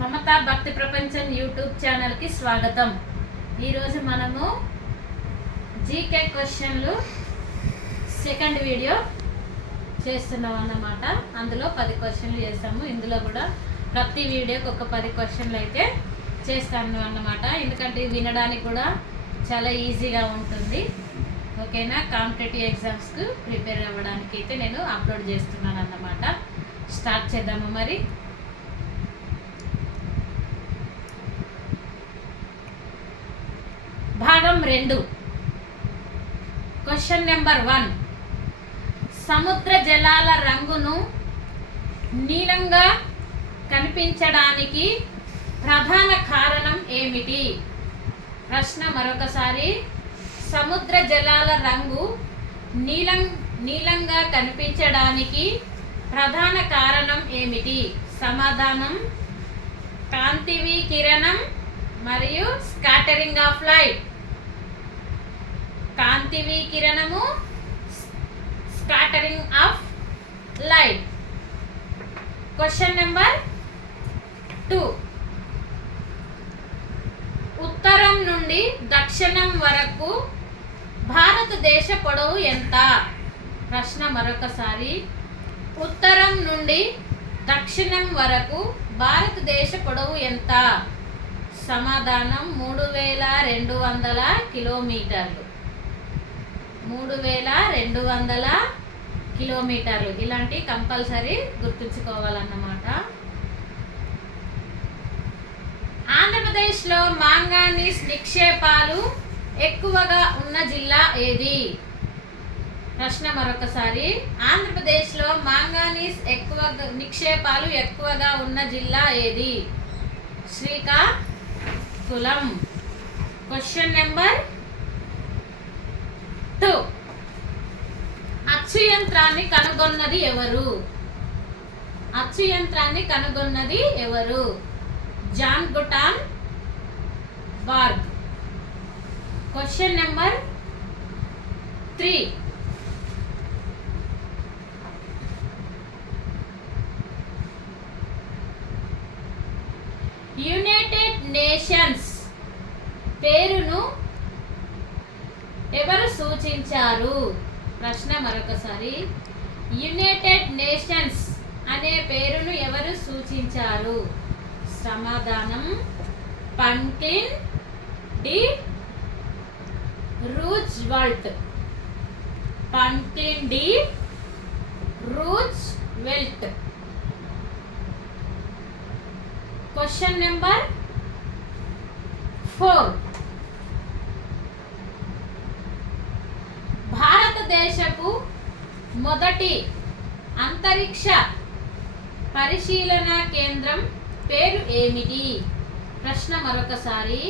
మమతా భక్తి ప్రపంచం యూట్యూబ్ ఛానల్కి స్వాగతం. ఈరోజు మనము జీకే క్వశ్చన్లు సెకండ్ వీడియో చేస్తున్నాం అన్నమాట. అందులో 10 క్వశ్చన్లు చేస్తాము. ఇందులో కూడా ప్రతి వీడియోకి ఒక 10 క్వశ్చన్లు అయితే చేస్తాను అన్నమాట. ఎందుకంటే వినడానికి కూడా చాలా ఈజీగా ఉంటుంది. ఓకేనా? కాంపిటేటివ్ ఎగ్జామ్స్కు ప్రిపేర్ అవ్వడానికి అయితే నేను అప్లోడ్ చేస్తున్నాను అన్నమాట. స్టార్ట్ చేద్దాము మరి. భాగం 2. Question number 1. సముద్ర జలాల రంగును నీలంగా కనిపించడానికి ప్రధాన కారణం ఏమిటి? ప్రశ్న మరొకసారి. సముద్ర జలాల రంగు నీలంగా కనిపించడానికి ప్రధాన కారణం ఏమిటి? సమాధానం కాంతివికిరణం మరియు స్కాటరింగ్ ఆఫ్ లైట్. కాంతివికిరణము, scattering of light. Question number 2. ఉత్తరం నుండి దక్షిణం వరకు భారతదేశ పొడవు ఎంత? ప్రశ్న మరొకసారి. ఉత్తరం నుండి దక్షిణం వరకు భారతదేశ పొడవు ఎంత? సమాధానం 3200 కిలోమీటర్లు. 3200 కిలోమీటర్లు. ఇలాంటి కంపల్సరీ గుర్తుంచుకోవాలన్నమాట. ఆంధ్రప్రదేశ్లో మాంగానీస్ నిక్షేపాలు ఎక్కువగా ఉన్న జిల్లా ఏది? ప్రశ్న మరొకసారి. ఆంధ్రప్రదేశ్లో మాంగానీస్ నిక్షేపాలు ఎక్కువగా ఉన్న జిల్లా ఏది? శ్రీకాకుళం. Question number 2. అచ్చు యంత్రాన్ని కనుగొన్నది ఎవరు? అచ్చు యంత్రాన్ని కనుగొన్నది ఎవరు? John Gutenberg. Question number 3. United Nations పేరును ఎవరు సూచించారు? ప్రశ్న మరొకసారి. యునైటెడ్ నేషన్స్ అనే పేరును ఎవరు సూచించారు? సమాధానం Franklin D Roosevelt. Franklin D Roosevelt. Question number 4. భారతదేశపు మొదటి అంతరిక్ష పరిశీలన కేంద్రం పేరు ఏమిటి? ప్రశ్న మరొకసారి.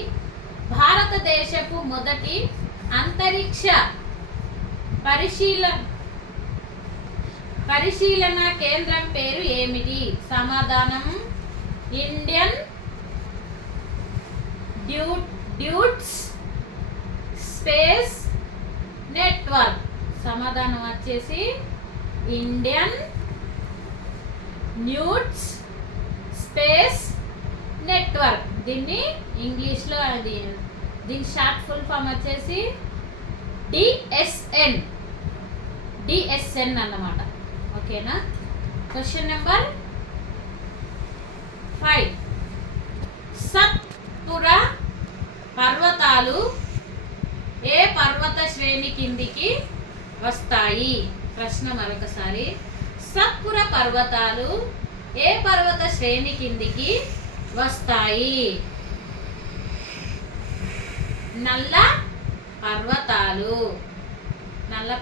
భారతదేశపు మొదటి అంతరిక్ష పరిశీలన కేంద్రం పేరు ఏమిటి? సమాధానం ఇండియన్ డ్యూట్స్ స్పేస్ నెట్వర్క్. సమాధానం వచ్చేసి ఇండియన్ న్యూట్స్ స్పేస్ నెట్వర్క్. దీన్ని ఇంగ్లీష్లో దీని షార్ట్ ఫుల్ ఫామ్ వచ్చేసి డిఎస్ఎన్ అన్నమాట. ఓకేనా? Question number 5. సత్పురా పర్వతాలు ఏ పర్వత శ్రేణి కిందికి వస్తాయి? ప్రశ్న మరొకసారి. సత్పురా పర్వతాలు ఏ పర్వత శ్రేణి కిందికి వస్తాయి? నల్ల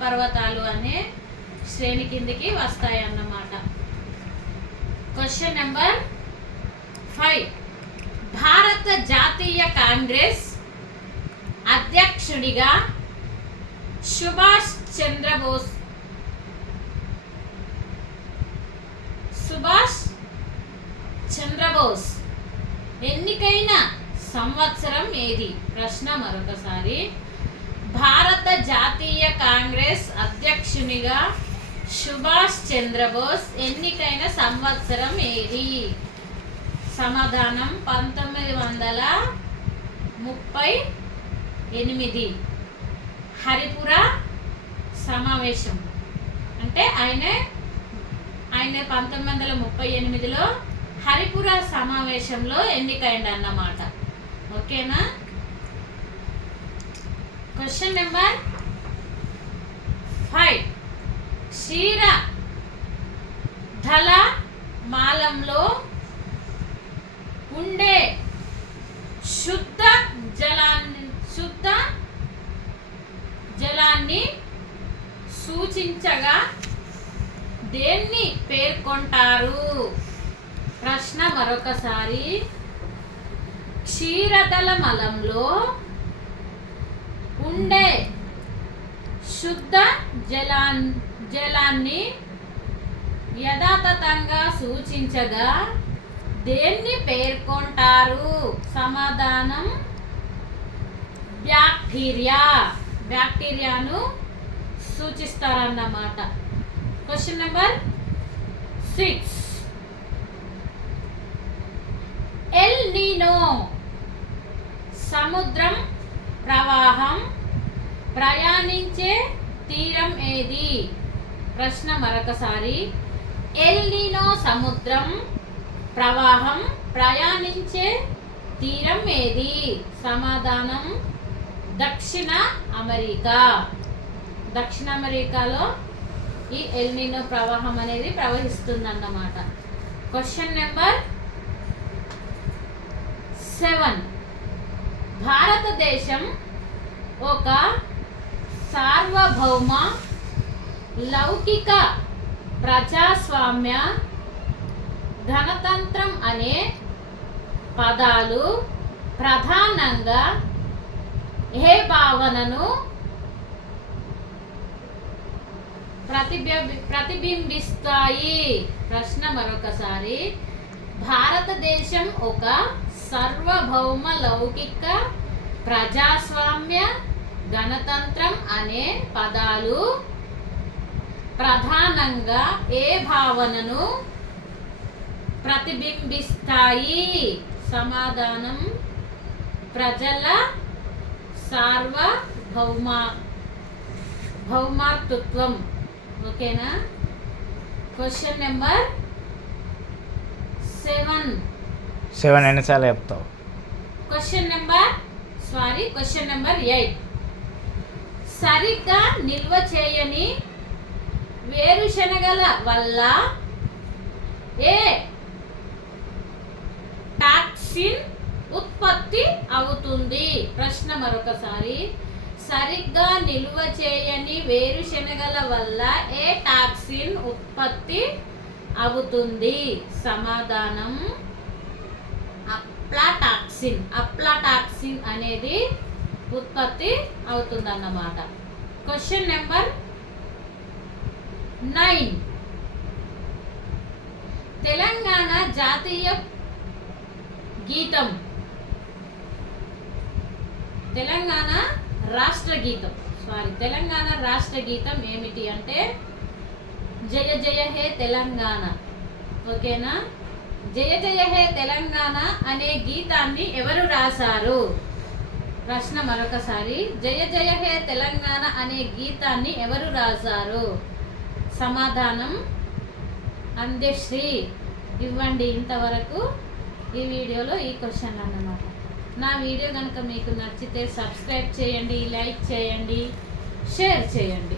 పర్వతాలు అనే శ్రేణి కిందికి వస్తాయి అన్నమాట. Question number 5. భారత జాతీయ కాంగ్రెస్ అధ్యక్షుడిగా సుభాష్ చంద్రబోస్ ఎన్నికైన సంవత్సరం ఏది? ప్రశ్న మరొకసారి. భారత జాతీయ కాంగ్రెస్ అధ్యక్షునిగా సుభాష్ చంద్రబోస్ ఎన్నికైన సంవత్సరం ఏది? సమాధానం 1938. హరిపుర సమావేశం అంటే ఆయన 1938లో హరిపుర సమావేశంలో ఎన్నికైంది అన్నమాట. ఓకేనా? Question number 5. క్షీర ధల మాలంలో ఉండే శుద్ధ జలాన్ని సూచించగా దేన్ని పేర్కొంటారు? ప్రశ్న మరొకసారి. క్షీరదల మలంలో ఉండే శుద్ధ జలాన్ని యథాతథంగా సూచించగా దేన్ని పేర్కొంటారు? సమాధానం బ్యాక్టీరియాను సూచిస్తారన్నమాట. Question number 6. ఎల్ నీనో సముద్రం ప్రవాహం ప్రయాణించే తీరం ఏది? ప్రశ్న మరొకసారి. ఎల్ నీనో సముద్రం ప్రవాహం ప్రయాణించే తీరం ఏది? సమాధానం దక్షిణ అమెరికా. దక్షిణ అమెరికాలో ఈ ఎల్ నీనో ప్రవాహం అనేది ప్రవహిస్తుందన్నమాట. Question number 7. భారతదేశం ఒక సార్వభౌమ లౌకిక ప్రజాస్వామ్య గణతంత్రం అనే పదాలు ప్రధానంగా ఏ భావనను ప్రతిబింబిస్తాయి? ప్రశ్న మరొకసారి. భారతదేశం ఒక సార్వభౌమ లౌకిక ప్రజాస్వామ్య గణతంత్రం అనే పదాలు ప్రధానంగా ఏ భావనను ప్రతిబింబిస్తాయి? సమాధానం ప్రజల భౌమాతృత్వం. ఓకేనా? క్వశ్చన్ నెంబర్ 7 ఎన్నిసార్లు చెప్తావు? Question number 8. సరిగ్గా నిల్వ చేయని వేరుశనగల వల్ల ఏ టాక్సిన్ ఉత్పత్తి అవుతుంది? ప్రశ్న మరొకసారి. సరిగ్గా నిల్వ చేయని వేరుశనగల వల్ల ఏ టాక్సిన్ ఉత్పత్తి అవుతుంది? సమాధానం అప్లాటాక్సిన్ అనేది ఉత్పత్తి అవుతుందన్నమాట. Question number 9. తెలంగాణ జాతీయ గీతం, తెలంగాణ రాష్ట్ర గీతం ఏమిటి అంటే జయ జయ హే తెలంగాణ. ఓకేనా? జయ జయ హే తెలంగాణ అనే గీతాన్ని ఎవరు రాశారు? ప్రశ్న మరొకసారి. జయ జయ హే తెలంగాణ అనే గీతాన్ని ఎవరు రాశారు? సమాధానం అందశ్రీ. ఇవ్వండి ఇంతవరకు ఈ వీడియోలో ఈ క్వశ్చన్ అన్నమాట. నా వీడియో కనుక మీకు నచ్చితే సబ్స్క్రైబ్ చేయండి, లైక్ చేయండి, షేర్ చేయండి.